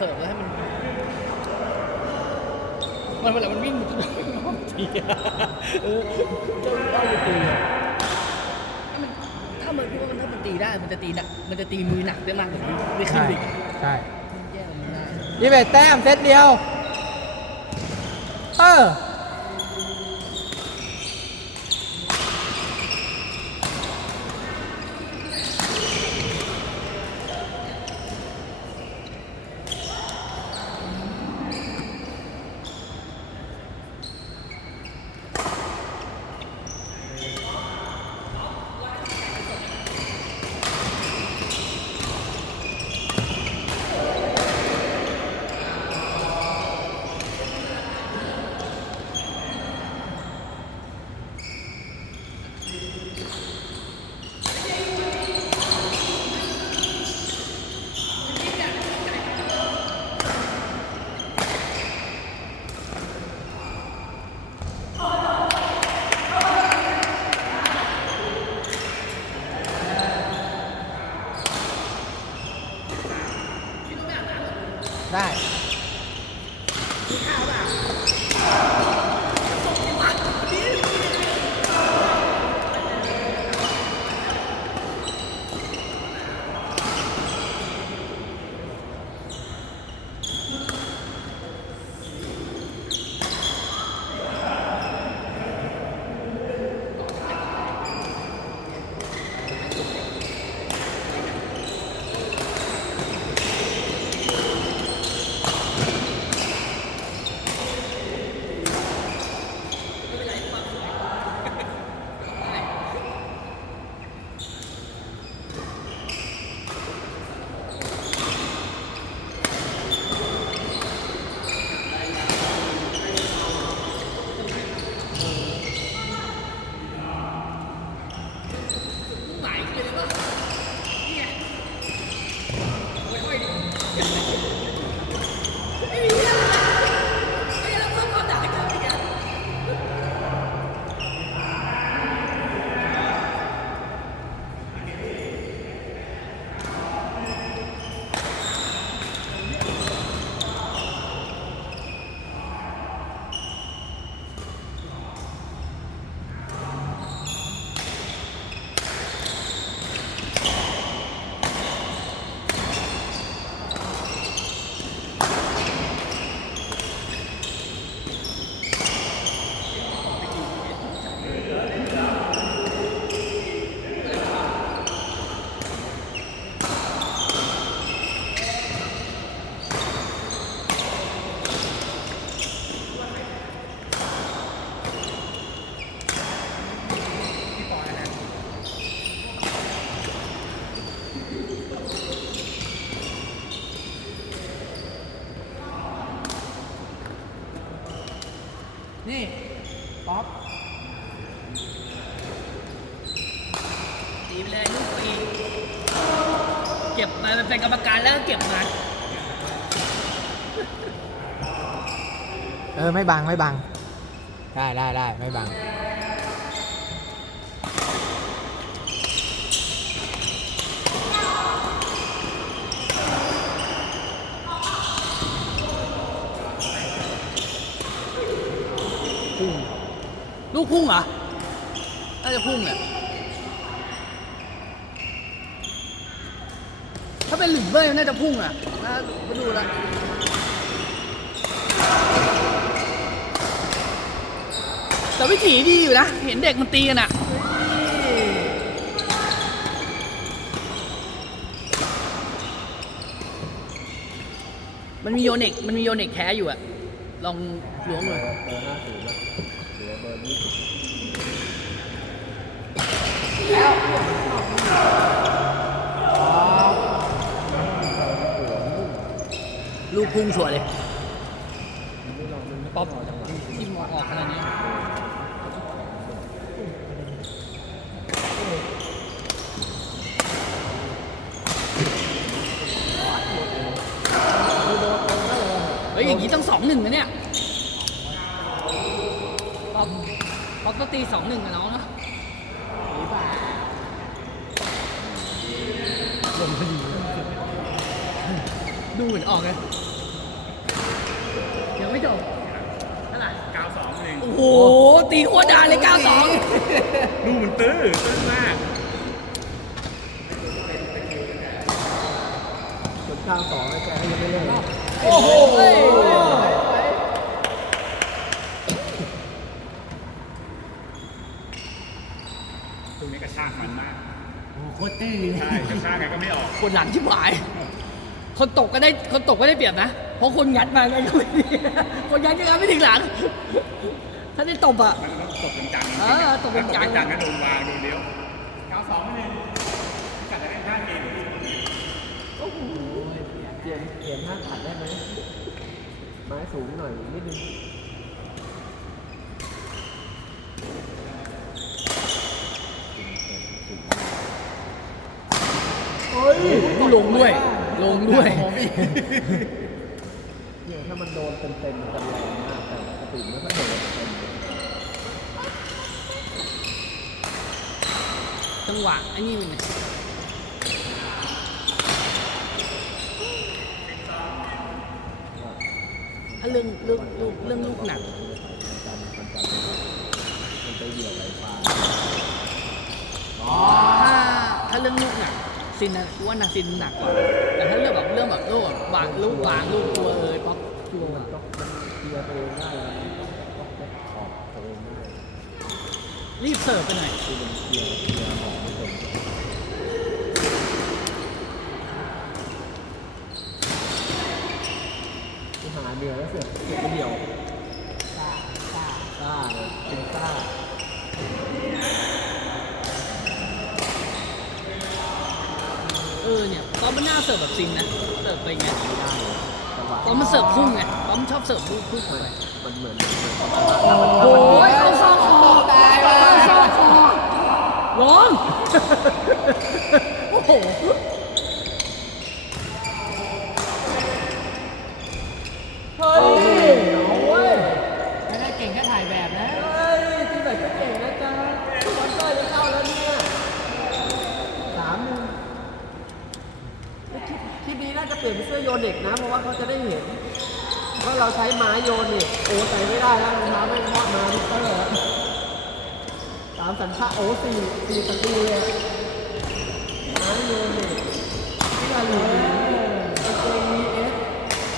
เสิร์ฟแล้วให้มัน มันเวลามันวิ่งมันจะตีอะเออจะเอาไปตีอะถ้ามันถ้ามันคิดว่ามันถ้ามันตีได้ มันจะตีหนักมันจะตีมือหนักได้มากกว่านี้ไม่ขึ้นใช่อีกใช่แย่กว่ามันได้ ยี่สิบเอ็ดแต้มเซตเดียว เออ ป๊อปตีไปเลยลูกตีเก็บมาเป็นกรรมการแล้วก็เก็บมาเออ ไม่บัง ไม่บัง ได้ได้ได้ไม่บังพุ่ง ลูกพุ่งเหรอ น่าจะพุ่งแหละถ้าเป็นหลิมเบอร์น่าจะพุ่งอะน่ามาดูละแต่วิถีดีอยู่นะ เห็นเด็กมันตีกันอะมันมีโยน็กมันมีโยน็กแท้อยู่อะลองล้วงเลย เบอร์ห้าศูนย์นะหรือว่าเบอร์ยี่สิบ ลูกพุ่งสวยเลยป๊อปที่มองออกขนาดนี้เฮ้ยอย่างนี้ต้องสองหนึ่งนะเนี่ยป๊อปป๊อปก็ตีสองหนึ่งกับน้องนะ ดูเหมือนออกเลยยังไม่จบเท่าไหร่เก้าสองเองโอ้โหตีโคตรดานเลย92ดูมันตื้อตื้อมากจนข้างสองแล้วแกก็ยังไม่เลิกโอ้โหตรงนี้กระชากมันมากโคตรตื้อใช่กระชากไงก็ไม่ออกปวดหลังชิบหาย คนตกก็ได้คนตกก็ได้เปรียบนะ เพราะคนงัดมาไงก็ไม่ดีคนงัดยังไงไม่ถึงหลัง ถ้าได้ตบอะ มันต้องตกจังๆเออตกจังๆถ้าตกจังๆก็โดนวางโดนเลี้ยวเก้าสองไม่เลยกัดจะได้ห้าเกมเปลี่ยนเปลี่ยนห้าตัดได้ไหมไม้สูงหน่อยนิดนึงลงด้วย ลงด้วย เนี่ยถ้ามันโดนเต็มๆมันจะแรงมากแต่ปกติมันก็โดนเต็มจังหวะไอ้นี่มันเนี่ยถ้าเรื่องเรื่องเรื่องเรื่องลูกหนักจำมันจำมันไปเหยียบไหลฟ้า ถ้าถ้าเรื่องลูกหนัก ซินนะกูว่านาซินหนักกว่า แต่ถ้าเรื่องแบบเรื่องแบบโลกวางลูกวางลูกตัวเอยป๊อกตัวงมันต้องมันเคลียร์ตัวเองได้แล้วมันต้องต้องแก้ขอบตัวเองได้รีบเสิร์ฟไปหน่อย คือมันเคลียร์เคลียร์ออกหาเหนื่อยแล้วเสือกเสือกไปเดี่ยวซ่าซ่าซ่าเลยเป็นซ่า เออเนี่ยป๊อปมันน่าเสิร์ฟ แบบซินนะเสิร์ฟไปไงไม่ได้เลยจังหวะป๊อปมันเสิร์ฟพุ่งไงป๊อปมันชอบเสิร์ฟพุ่งพุ่งไปมันเหมือนเหมือนประมาณว่าโอ้ยเข้าซอกคอตายเข้าซอกคอร้องโอ้โห เฮ้ยโอ้ย ไม่ได้เก่งแค่ถ่ายแบบนะ เฮ้ยที่ไหนก็เก่งนะจ๊ะสปอนเซอร์จะเข้าแล้วเนี่ยสามหนึ่งคลิปคลิปนี้น่าจะ เด็กนะ เพราะว่าเขาจะได้เห็นว่าเราใช้ไม้โยเน็กโอ้ใส่ไม่ได้แล้วรองเท้าไม่ทอดมาพิเตอร์สามสัญชาติโอ้สี่สี่สกูเลยไม้โยเน็กที่ละหลีกางเกงวีเอส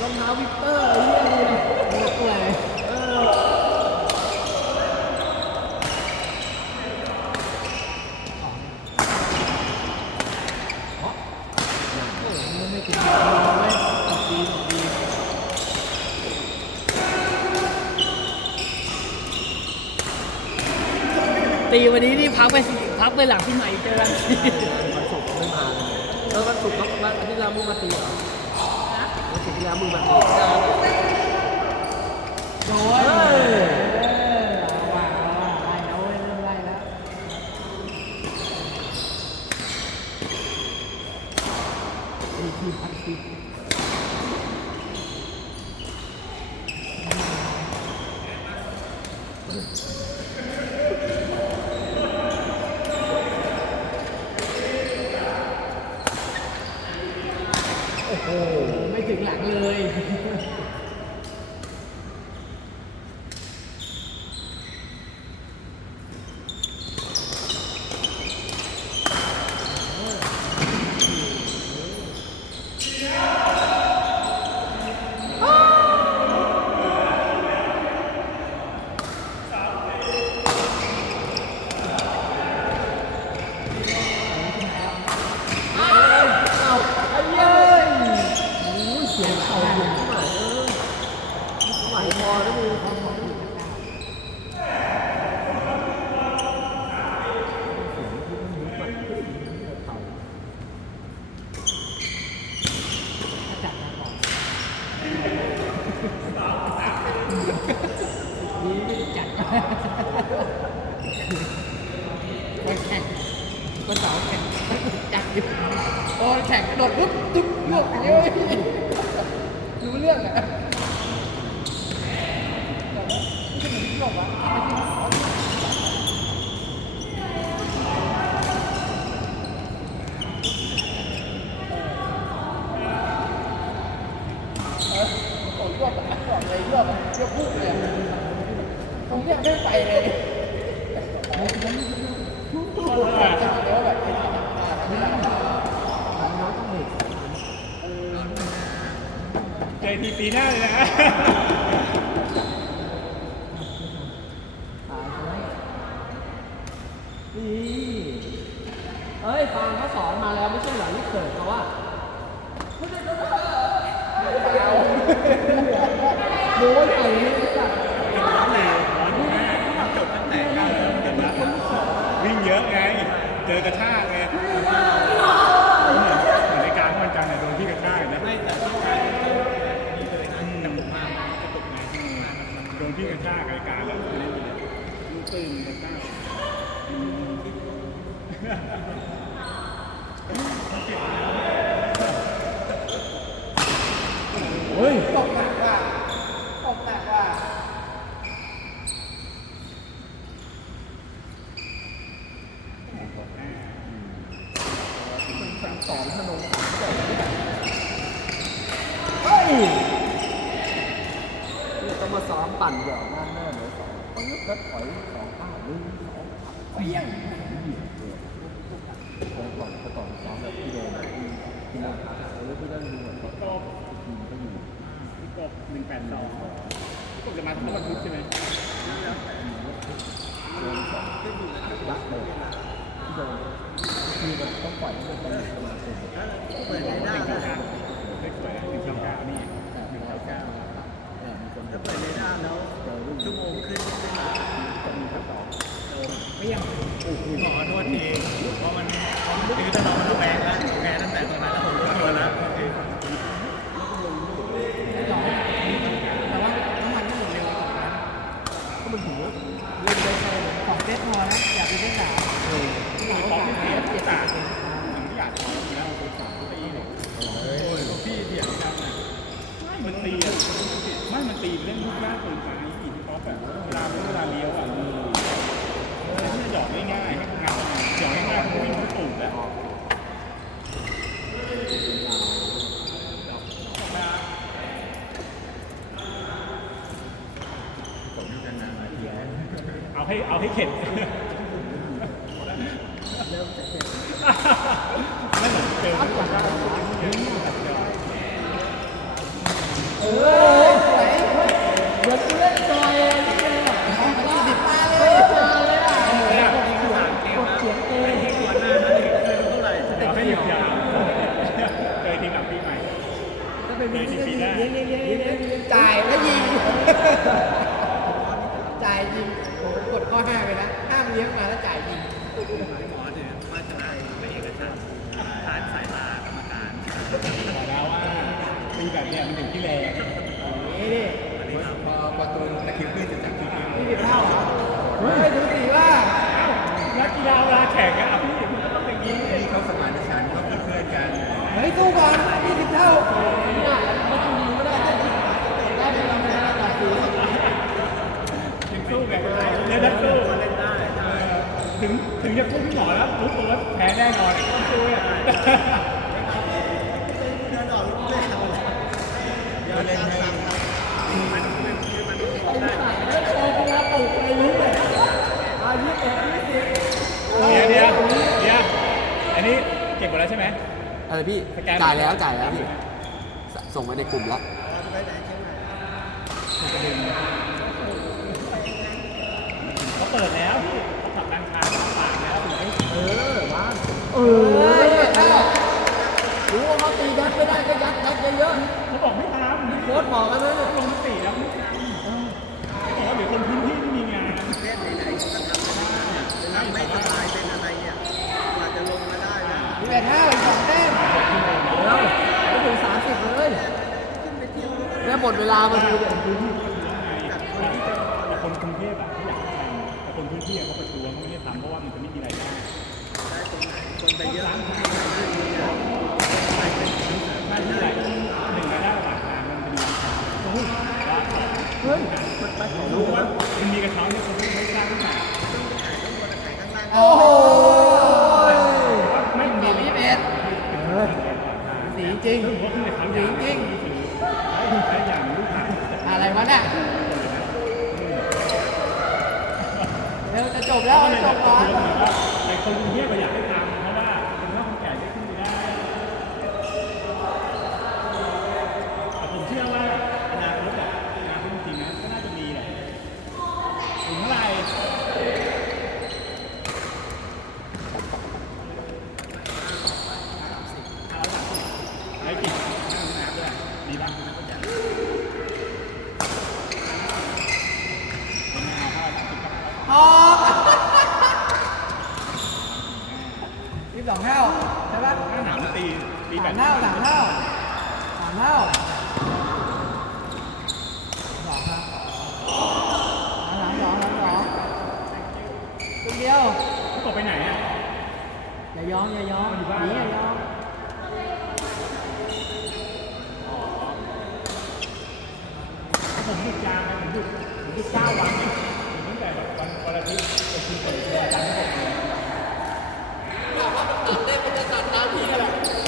รองเท้าวิกเตอร์เฮียดูดิกล้วยเออ ไม่ถึงเว้ยตบดีตบดีตี วันนี้นี่พักไปสิพักไปหลังที่ใหม่เจอรังสีวันศุกร์ไม่มาเลยเออวันศุกร์ก็วันอาทิตย์แล้วมึงมาตีเหรอวันศุกร์ที่แล้วมึงมาตีโอ้เฮ้ย ย ว้าวไล่แล้วเว้ยเริ่มไล่แล้ว ตีทีพันที ไม่ถึงหลังเลย ไอ้เย้ยโอ้ยเสียงเข่าหยุดที่ไหนเออไหวพอแล้วมึงเสียงที่มันยุบมันขึ้นเข่า จัดวันแข่งวันเสาร์แข่งจัดอยู่โอ้ยแข่งกระโดดปุ๊บตุ๊บลวกไปเลยรู้เรื่องอะ อะบอกเลยยวบยวบพูดเลยอะตรงเนี้ยไม่ไปเลยจะมีแล้วแบบนี่ต้องเบรกเจทีปีหน้าเลยนะ ตายแล้วนี่เอ้ยฟังเขาสอนมาแล้วไม่ใช่เหรอที่เกิดเขาว่าโม้ยไปให้สัต ว์จบตั้งแต่การเริ่มเห็นแล้ววิ่งเยอะไง เจอกระชากไงเหมือนในการวันจันทร์น่ะโดนที่กระชากนะไม่แต่ที่การนี่เลยนะแต่ผมมากกระตุกไงโดนที่กระชากรายการแล้วลูกปืนกระชาก เฮ้ย ตกหนักว่ะตกหนักว่ะ สองธนงเฮ้ยนี่ต้องมาซ้อมปั่นเหยาะหน้าหน้าเดี๋ยสองปึ๊บแล้วถอยสองข้าวหนึ่งสองเปี้ยงแล้วก่อนก็ต่อซ้อมแบบพี่โดนที่ที่นั่งพักแล้วพี่ได้ดูเหมือนกับทีมก็อยู่พี่กบหนึ่งแปดสองพี่กบจะมาทั้งวันพุธใช่ไหมโดนสองรักเลยพี่โดน คือมันต้องปล่อยให้มันไปอยู่ประมาณสิเปิดในหน้าได้สวยหนึ่งเก้าเก้านี่หนึ่งเก้าเก้าแต่มีคนเปิดในหน้าแล้วเจอรุ่นชั่วโมงขึ้นขึ้นมาจะมีขั้นตอนไม่ยังขอโทษทีเพราะมันคือถ้าเรามันต้องแพงแล้วแพงตั้งแต่ตรงนั้นแล้วผมรู้ตัวแล้ว แต่ว่าน้ำมันก็หมดเร็วกว่านั้น ก็มันถือว่า เล่นได้แค่สองเซตพอนะอย่าไปเล่นหนา เออ ที่หลังก็สามเซตเจ็ดสิบเปอร์เซ็นต์ ไม่อยากทำแล้วตัวสามตัวตีเลยโอ้ยพี่เถียงกันนะไม่มันตีอะไม่มันตีเล่นลูกยากเกินไปอีกป๊อปแบบเวลาเวลาเลี้ยวอะเออที่จะหยอกง่ายๆให้งานหยอกง่ายๆวิ่งเข้าตุ่มแล้ว เอา ให้เข็ดไม่เหมือนเจอทุกวันเออสวยเดี๋ยวกูเล่นจอยเองนี่เลยยี่สิบมาเลเฮ้ยยมาเลยอะเนี่ยกดเสียงเองตัวหน้านั้นอีกเคยรู้เท่าไหร่เดี๋ยวให้หยุดยาวเจอทีหลังปีใหม่ก็เป็นเจอทีปีหน้าจ่ายแล้วยิง จ่ายยิงโอ้โหกดข้อห้าไปนะห้ามเลี้ยงมาแล้วจ่ายยิง หมอเนี่ยมาชนะไปเอกฉันท์ผ่านสายตากรรมการบอกแล้วว่าปีแบบเนี้ยมันอยู่ที่แรงนี่ดิพอประตูตะคิวขึ้นจะจับที่ยี่สิบเท่าเหรอเฮ้ยดูสิว่านักกีฬาเวลาแข่งอะพี่มันก็ต้องอย่างนี้นี่เขาสมานฉันท์เขาเป็นเพื่อนกันเฮ้ยสู้ก่อนยี่สิบเท่าเนี่ยไม่ต้องยิงก็ได้ได้ได้เป็นรางวัลระดับสูงถึงสู้แบบเล่นได้สู้เล่นได้ถึง ถึงจะสู้พี่หมอแล้วรู้ตัวว่าแพ้แน่นอนต้องสู้อะเดินออกลูกเล่นเอาเดี๋ยวเล่นให้มันมันมันไอ้สัตว์ไม่โชว์กูแล้วปลุกไปรู้เลยอายุเอ็ดยี่สิบเดี๋ยวเดี๋ยวเดี๋ยวอันนี้เก็บหมดแล้วใช่ไหม อะไรพี่สแกน จ่ายแล้วจ่ายแล้วพี่สส่งมาในกลุ่มแล้วไปไหนเชียงใหม่เขาเปิดแล้วพี่ เออรู้ว่าเขาตียัดไม่ได้ก็ยัดยัดเยอะเขาบอกไม่ทำๆโค้ชบอกกันเลยลงสติแล้วไม่ทำเขาบอกว่าเดี๋ยวคนพื้นที่ไม่มีงานเล่ไหนๆก็ทำได้ไม่สบายเป็นอะไรเนี่ยกว่าจะลงมาได้นะยี่สิบเท่าอีกสองแต้มแล้วไปถึงสามสิบเลยแล้วหมดเวลามาดูเดี๋ยวกับคนที่จะแต่คนกรุงเทพอะเขาอยากให้ทำแต่คนพื้นที่อะเขาประท้วงไม่ให้ทำเพราะว่ามันจะไม่มีรายได้ได้ รงไหนคนไปเยอะร้านค้าไหนหนึ่งรายได้หลักงานมันเป็นร้านค้าร้านเฮ้ยมันไปของรู้ว่ามันมีกระเช้าเนี่ยเขาไม่ได้สร้างขึ้นมาโอ้โหไม่มีองยี่สิบเอ็ดสีจริงว่าขึ้นกระเช้าสีองจริงใช้อย่างลูกค้าของมันอะเร็วจะจบแล้วเลจะยจแบบบก่อนว่าในคนกรุงเทพอยากให้ทำเพราะว่าคนเฒ่าคนแก่ได้ขึ้นไปได้แต่ผมเชื่อว่าอนาคตอะอนาคตจริงๆนะก็น่าจะมีแหละถึงเมื่อไหร่ไอ้กินน้ำด้วยดีป่ะเป็นไงเอาข้าวสามสิบป่ะ ออกยี่สิบสองเท่าใช่ปะ ถ้าหนาวมันตีตี แบสาบมเท่าสามเท่าสามเท่าสองครับหลังสองหลังสองคนเดียวเขาตกไปไหนอะ อย่ายอมอย่ายอมหนีอย่ายอม ผมหยุดยาวนะผมหยุดผมหยุดเก้าวันเนี่ยผมตั้งแต่แบบวันวันอาทิตย์ไปกินเปิดตัวอาจารย์ให้ผมเลย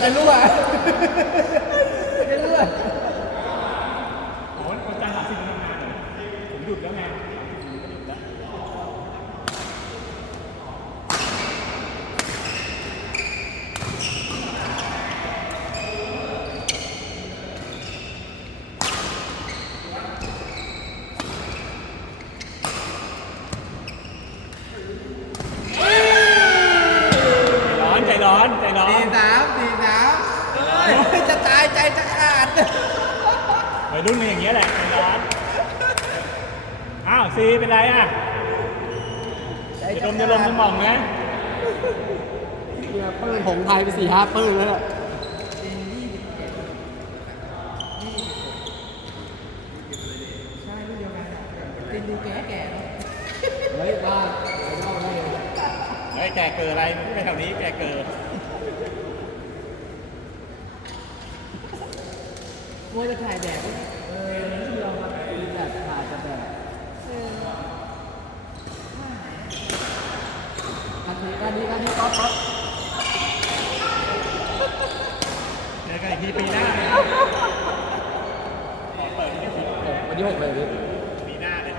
จะรั่วจะรั่ว โอ้ยวันจันทร์สามสิบทำงานเหรอผมหยุดแล้วไงสามสิบผมก็หยุดแล้ว ร้อนใจร้อนใจร้อน สี่สามสี่สามเฮ้ยจะตายใจจะขาด วัยรุ่นเป็นอย่างเงี้ยแหละใจร้อนอ้าวซีเป็นไรอะจะดมจะลมจะหมองนะเนี่ยปืนผงไทยไปสี่ห้าปืนแล้วเนี่ยเป็นดูแก่แก่เฮ้ยบ้าไปเข้าได้เลยไอ้ยแกเกิดอะไรไม่ไปแถวนี้แกเกิด มัวจะถ่ายแบบเออที่เรามาแบบถ่ายแต่แบบเอออันนี้อันนี้อันนี้ก๊อฟก๊อฟเจอกันทีปีหน้าเลยวันที่หกเลยพี่ปีหน้าเลย